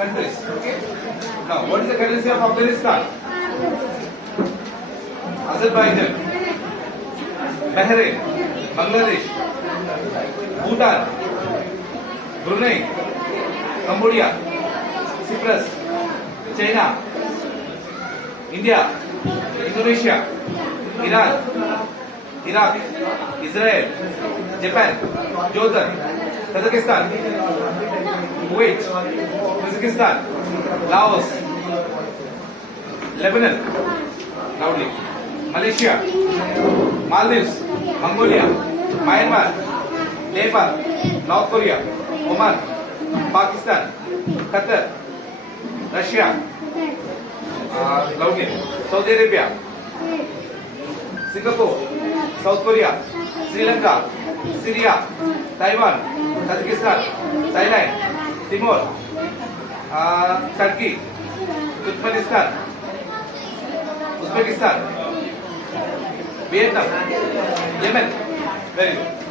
countries. Okay. Now, what is the currency of Afghanistan? Azerbaijan, Bahrain, Bangladesh, Bhutan, Brunei, Cambodia, Cyprus, China, India, Indonesia, Iran, Iraq, Israel, Japan, Jordan, Kazakhstan, Kuwait, Uzbekistan, Laos, Lebanon, loudly, Malaysia, Maldives, Mongolia, Myanmar, Nepal, North Korea, Oman, Pakistan, Qatar, Russia, loudly, Saudi Arabia, Singapore, South Korea, Sri Lanka, Syria, Taiwan, Tajikistan, Thailand, Timor, Turkey, Turkmenistan, Uzbekistan, Vietnam, Yemen. Very good.